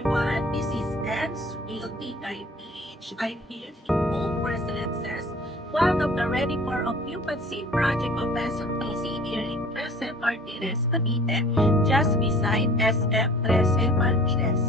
everyone. This is Dance Realty IPH. I'm here in Old Residences. Welcome already for occupancy project of SMPC here in Trece Martinez, Cavite, just beside SM Trece Martinez.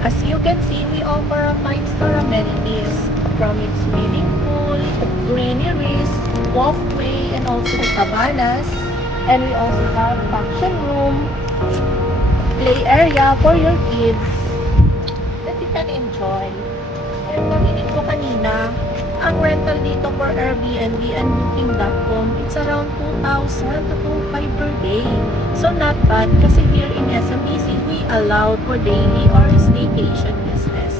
As you can see, we offer a five-star amenities from its swimming pool, greeneries, walkway, and also the cabanas. And we also have function room, play area for your kids that you can enjoy. And narinig ko kanina, ang rental dito for Airbnb and Booking.com, it's around 2,000 to 2,500 per day. So not bad kasi here in SMBC, we allowed for daily or staycation business.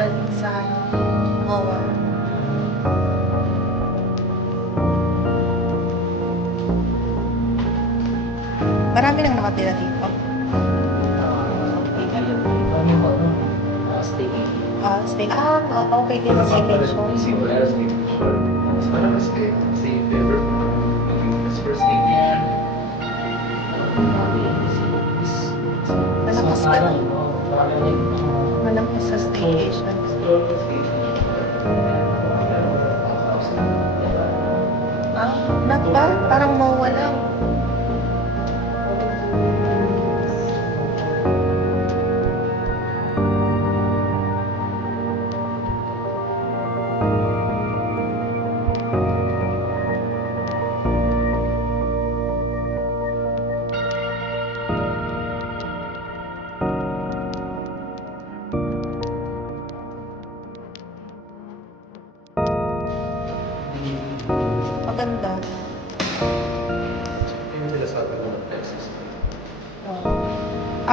Galing sa MOA. Marami nang nakatira dito. Stay. Okay din ang vacation. Malakas ka lang. Malakas sa staycation. Not bad. Parang MOA lang. Maganda.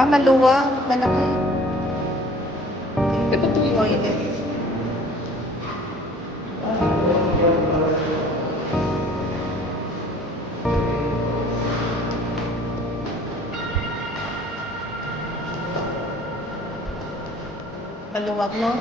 Maluwag. Malaki. Ito toilet. Maluwag, no?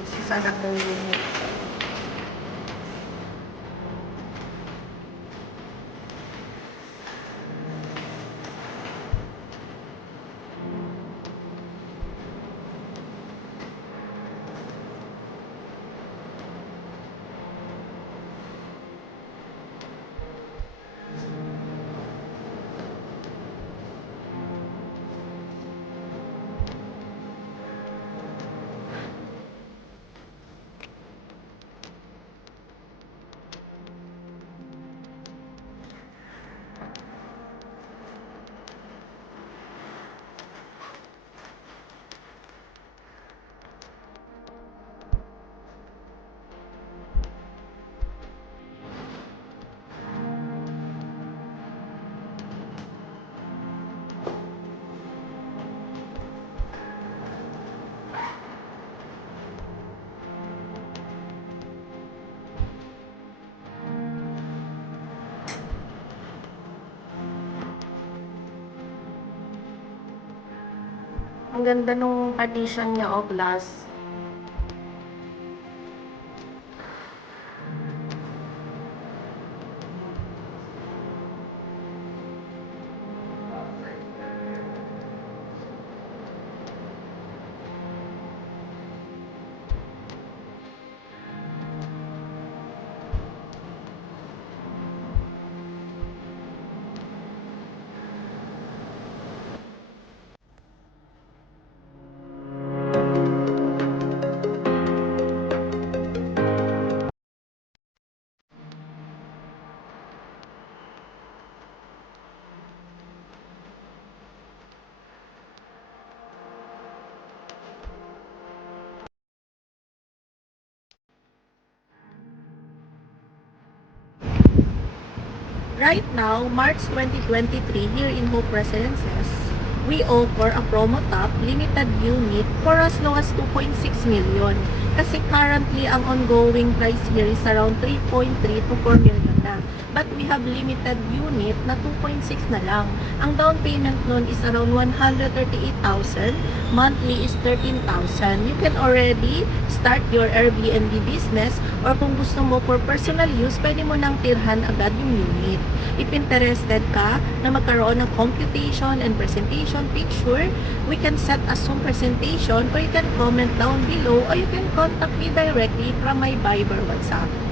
This is another unit. Ang ganda nung partition niya, oh, glass. Right now, March 2023, here in Hope Residences, we offer a promo top limited unit for as low as 2.6 million. Kasi currently, ang ongoing price here is around 3.3 to 4 million na. But we have limited unit na 2.6 na lang. Ang down payment nun is around 138,000. Monthly is 13,000. You can already start your Airbnb business, or kung gusto mo for personal use, pwede mo nang tirhan agad yung unit. If interested ka na magkaroon ng computation and presentation picture, we can set a Zoom presentation, or you can comment down below, or you can contact me directly from my Viber WhatsApp.